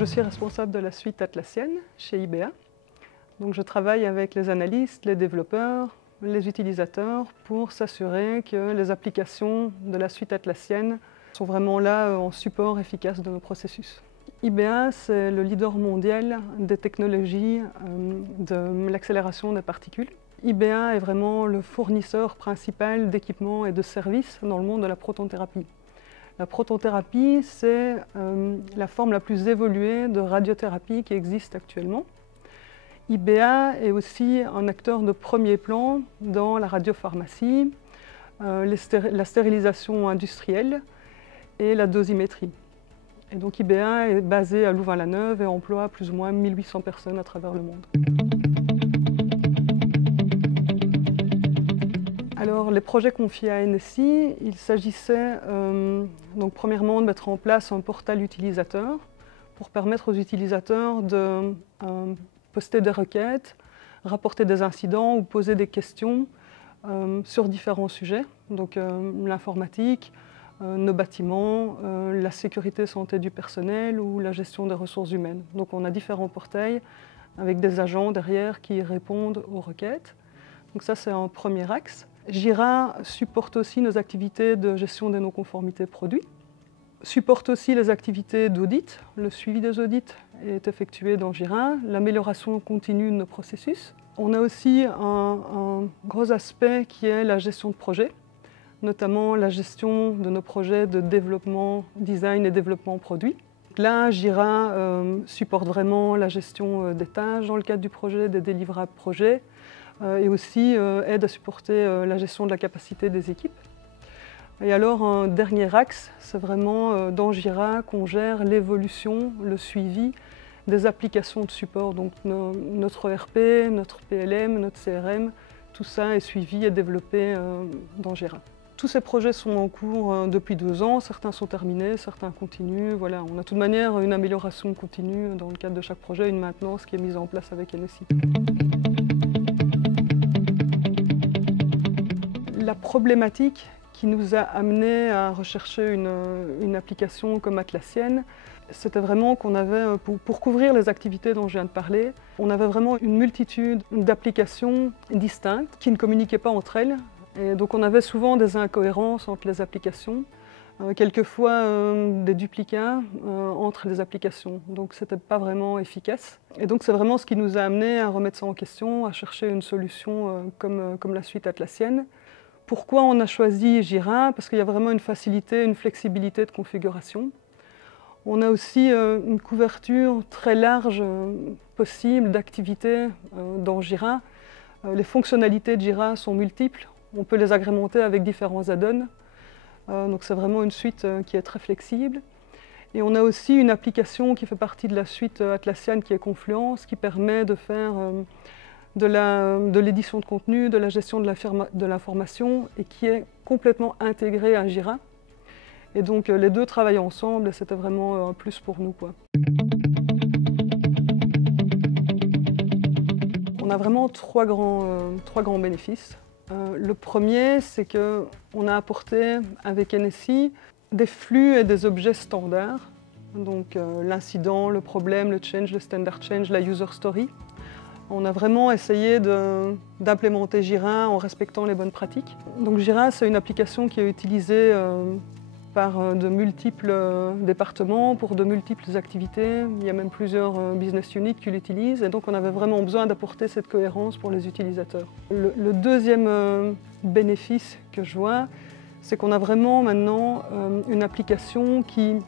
Je suis responsable de la suite Atlassienne chez IBA. Donc, je travaille avec les analystes, les développeurs, les utilisateurs pour s'assurer que les applications de la suite Atlassienne sont vraiment là en support efficace de nos processus. IBA, c'est le leader mondial des technologies de l'accélération des particules. IBA est vraiment le fournisseur principal d'équipements et de services dans le monde de la protonthérapie. La protonthérapie, c'est la forme la plus évoluée de radiothérapie qui existe actuellement. IBA est aussi un acteur de premier plan dans la radiopharmacie, la stérilisation industrielle et la dosimétrie. Et donc IBA est basé à Louvain-la-Neuve et emploie plus ou moins 1800 personnes à travers le monde. Alors, les projets confiés à NSI, il s'agissait donc premièrement de mettre en place un portail utilisateur pour permettre aux utilisateurs de poster des requêtes, rapporter des incidents ou poser des questions sur différents sujets, donc l'informatique, nos bâtiments, la sécurité santé du personnel ou la gestion des ressources humaines. Donc on a différents portails avec des agents derrière qui répondent aux requêtes. Donc ça, c'est un premier axe. Jira supporte aussi nos activités de gestion des non-conformités produits, supporte aussi les activités d'audit. Le suivi des audits est effectué dans Jira, l'amélioration continue de nos processus. On a aussi un gros aspect qui est la gestion de projet, notamment la gestion de nos projets de développement, design et développement produit. Là, Jira supporte vraiment la gestion des tâches dans le cadre du projet, des délivrables projets, et aussi aide à supporter la gestion de la capacité des équipes. Et alors, un dernier axe, c'est vraiment dans Jira qu'on gère l'évolution, le suivi des applications de support. Donc notre ERP, notre PLM, notre CRM, tout ça est suivi et développé dans Jira. Tous ces projets sont en cours depuis 2 ans, certains sont terminés, certains continuent. Voilà, on a de toute manière une amélioration continue dans le cadre de chaque projet, une maintenance qui est mise en place avec NSI. La problématique qui nous a amené à rechercher une application comme Atlassienne, c'était vraiment qu'on avait, pour couvrir les activités dont je viens de parler, on avait vraiment une multitude d'applications distinctes qui ne communiquaient pas entre elles. Et donc on avait souvent des incohérences entre les applications, quelquefois des duplicats entre les applications. Donc ce n'était pas vraiment efficace. Et donc c'est vraiment ce qui nous a amené à remettre ça en question, à chercher une solution comme la suite Atlassienne. Pourquoi on a choisi Jira? Parce qu'il y a vraiment une facilité, une flexibilité de configuration. On a aussi une couverture très large possible d'activités dans Jira. Les fonctionnalités de Jira sont multiples. On peut les agrémenter avec différents add-ons. Donc c'est vraiment une suite qui est très flexible. Et on a aussi une application qui fait partie de la suite Atlassienne qui est Confluence, qui permet de faire de l'édition de contenu, de la gestion de l'information et qui est complètement intégrée à Jira. Et donc les deux travaillent ensemble et c'était vraiment un plus pour nous, quoi. On a vraiment trois grands bénéfices. Le premier, c'est qu'on a apporté avec NSI des flux et des objets standards. Donc l'incident, le problème, le change, le standard change, la user story. On a vraiment essayé d'implémenter Jira en respectant les bonnes pratiques. Donc Jira, c'est une application qui est utilisée par de multiples départements, pour de multiples activités. Il y a même plusieurs business units qui l'utilisent. Et donc on avait vraiment besoin d'apporter cette cohérence pour les utilisateurs. Le deuxième bénéfice que je vois, c'est qu'on a vraiment maintenant une application qui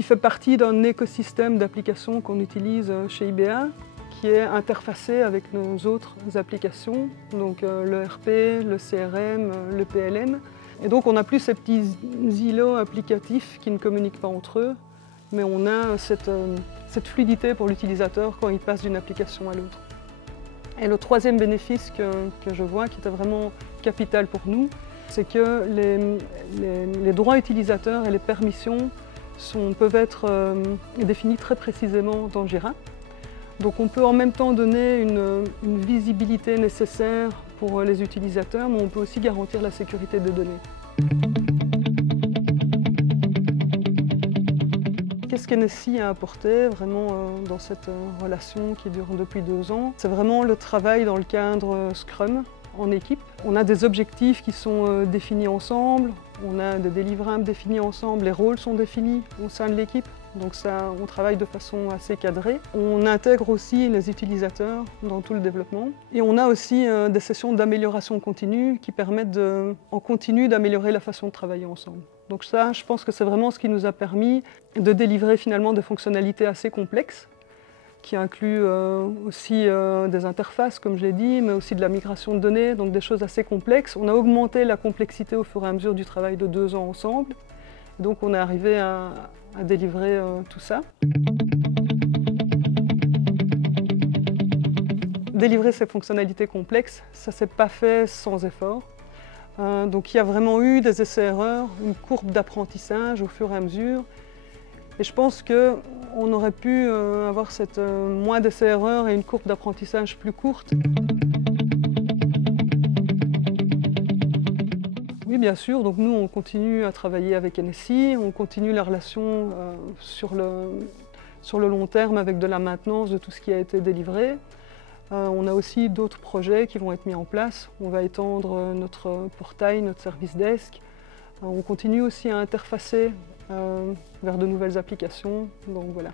fait partie d'un écosystème d'applications qu'on utilise chez IBA, qui est interfacé avec nos autres applications, donc le RP, le CRM, le PLM. Et donc on n'a plus ces petits îlots applicatifs qui ne communiquent pas entre eux, mais on a cette fluidité pour l'utilisateur quand il passe d'une application à l'autre. Et le troisième bénéfice que je vois, qui était vraiment capital pour nous, c'est que les droits utilisateurs et les permissions peuvent être définis très précisément dans Jira. Donc on peut en même temps donner une visibilité nécessaire pour les utilisateurs, mais on peut aussi garantir la sécurité des données. Qu'est-ce qu'NSI a apporté vraiment dans cette relation qui dure depuis 2 ans? C'est vraiment le travail dans le cadre Scrum en équipe. On a des objectifs qui sont définis ensemble, on a des délivrables définis ensemble, les rôles sont définis au sein de l'équipe. Donc ça, on travaille de façon assez cadrée. On intègre aussi les utilisateurs dans tout le développement. Et on a aussi des sessions d'amélioration continue qui permettent en continu d'améliorer la façon de travailler ensemble. Donc ça, je pense que c'est vraiment ce qui nous a permis de délivrer finalement des fonctionnalités assez complexes, qui incluent aussi des interfaces, comme je l'ai dit, mais aussi de la migration de données, donc des choses assez complexes. On a augmenté la complexité au fur et à mesure du travail de 2 ans ensemble. Donc on est arrivé à délivrer tout ça. Délivrer ces fonctionnalités complexes, ça ne s'est pas fait sans effort. Donc il y a vraiment eu des essais-erreurs, une courbe d'apprentissage au fur et à mesure. Et je pense qu'on aurait pu avoir moins d'essais-erreurs et une courbe d'apprentissage plus courte. Oui, bien sûr. Donc nous, on continue à travailler avec NSI, on continue la relation sur le long terme avec de la maintenance de tout ce qui a été délivré. On a aussi d'autres projets qui vont être mis en place. On va étendre notre portail, notre service desk. On continue aussi à interfacer vers de nouvelles applications. Donc voilà.